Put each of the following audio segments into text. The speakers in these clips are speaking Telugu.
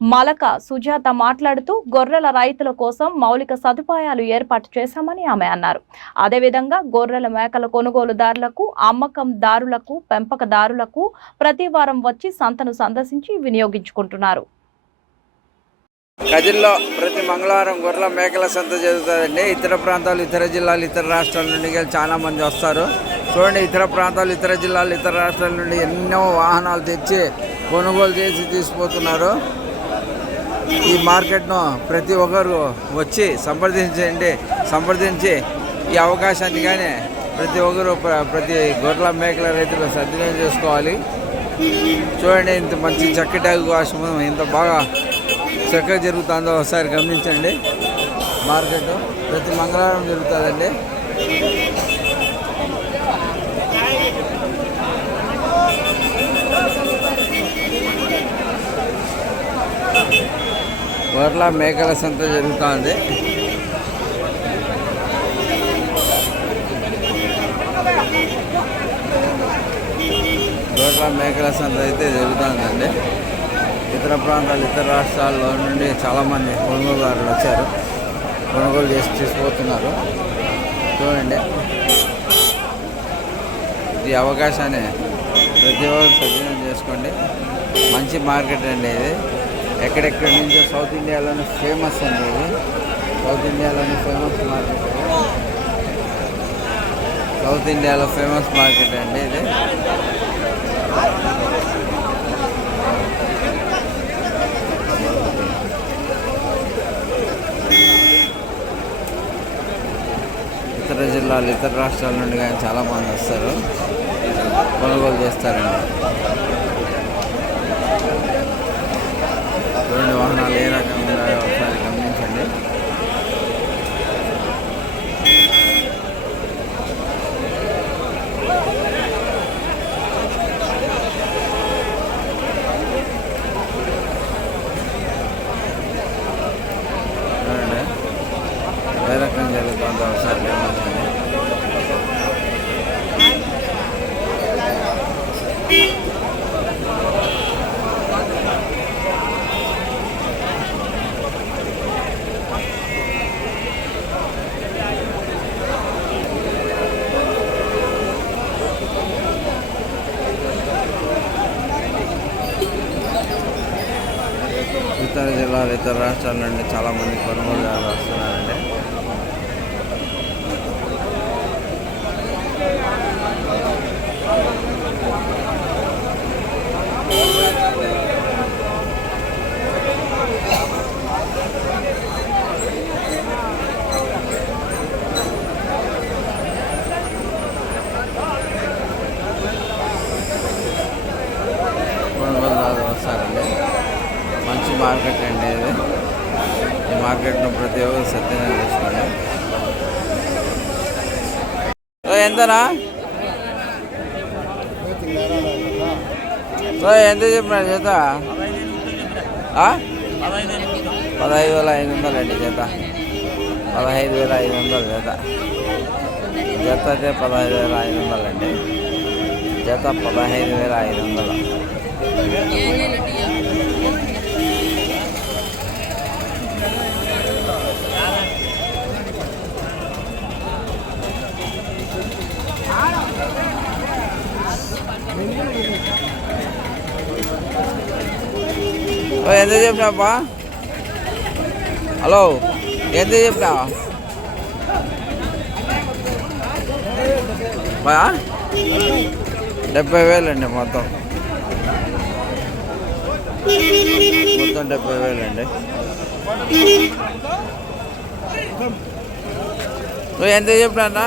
Malaka Sujatha మాట్లాడుతూ గొర్రెల రైతుల కోసం మౌలిక సదుపాయాలు ఏర్పాటు చేశామని ఆమె అన్నారు. అదేవిధంగా గొర్రెల మేకల కొనుగోలుదారులకు అమ్మకందారులకు పెంపకదారులకు ప్రతి వారం వచ్చి సంతను సందర్శించి వినియోగించుకుంటున్నారు. కదిల్లో ప్రతి మంగళవారం గొర్రెల మేకల సంత జరుగుతుందండి. ఇతర ప్రాంతాలు ఇతర జిల్లాలు ఇతర రాష్ట్రాల నుండి చాలా మంది వస్తారు. చూడండి ఇతర ప్రాంతాలు ఇతర జిల్లాలు ఇతర రాష్ట్రాల నుండి ఎన్నో వాహనాలు తెచ్చి కొనుగోలు చేసి తీసుకుపోతున్నారు. ఈ మార్కెట్ను ప్రతి ఒక్కరు వచ్చి సంప్రదించండి సంప్రదించి ఈ అవకాశాన్ని కానీ ప్రతి ఒక్కరు ప్ర- ప్రతి గొర్రెల మేకల రైతులు సద్వినియోగం చేసుకోవాలి. చూడండి ఇంత మంచి చక్కటాగు అవకాశం ఇంత బాగా చక్కగా జరుగుతుందో ఒకసారి గమనించండి. మార్కెట్ ప్రతి మంగళవారం జరుగుతుందండి. గొర్రెల మేకల సంత జరుగుతుంది. గొర్రెల మేకల సంత అయితే జరుగుతుందండి. ఇతర ప్రాంతాలు ఇతర రాష్ట్రాల్లో నుండి చాలామంది కొనుగోలుదారులు వచ్చారు. కొనుగోలు చేసి తీసుకుపోతున్నారు. చూడండి. ఈ అవకాశాన్ని ప్రతి ఒక్కరు సద్వినియోగం చేసుకోండి. మంచి మార్కెట్ అండి ఇది. ఎక్కడెక్కడి నుంచో సౌత్ ఇండియాలోనే ఫేమస్ అండి ఇది. సౌత్ ఇండియాలోనే ఫేమస్ మార్కెట్. సౌత్ ఇండియాలో ఫేమస్ మార్కెట్ అండి ఇది. ఇతర జిల్లాలు ఇతర రాష్ట్రాల నుండి కానీ చాలామంది వస్తారు. కొనుగోలు చేస్తారండి. చూడండి వాహనాలు ఏ రకంగా ఉన్నాయో ఒకసారి గమనించండి చూడండి ఏ రకంగా జరుగుతుందో ఒకసారి గమనించండి ఉత్తర జిల్లాలు ఇతర రాష్ట్రాల నుండి చాలామంది కొనుగోలుదారులు వస్తున్నారండి కొనుగోలుదారులు వస్తారండి మంచి మార్కెట్ అండి ఇది. ఈ మార్కెట్ను ప్రతి ఒక్కరు సత్యనారాయణ చేసుకోండి. ఎంతనా? ఎంత చెప్పినాడు చేత పదహైదు వేల ఐదు వందలు అండి చేత పదహైదు వేల ఐదు వందలు చేత జత అయితే పదహైదు వేల ఐదు వందలు అండి. జత పదహైదు వేల ఐదు వందలు. ఎంత చెప్పినావా హలో ఎంత చెప్పినావా బా? డెబ్బై వేలు అండి మొత్తం. మొత్తం డెబ్బై వేలు అండి. నువ్వు ఎంత చెప్పినా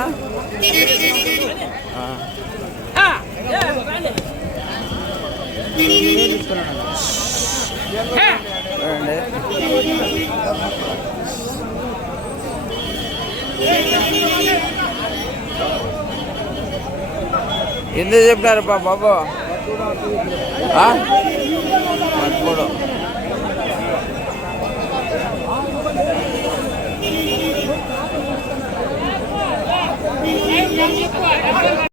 ఎందుకు చెప్పినారు బాబు?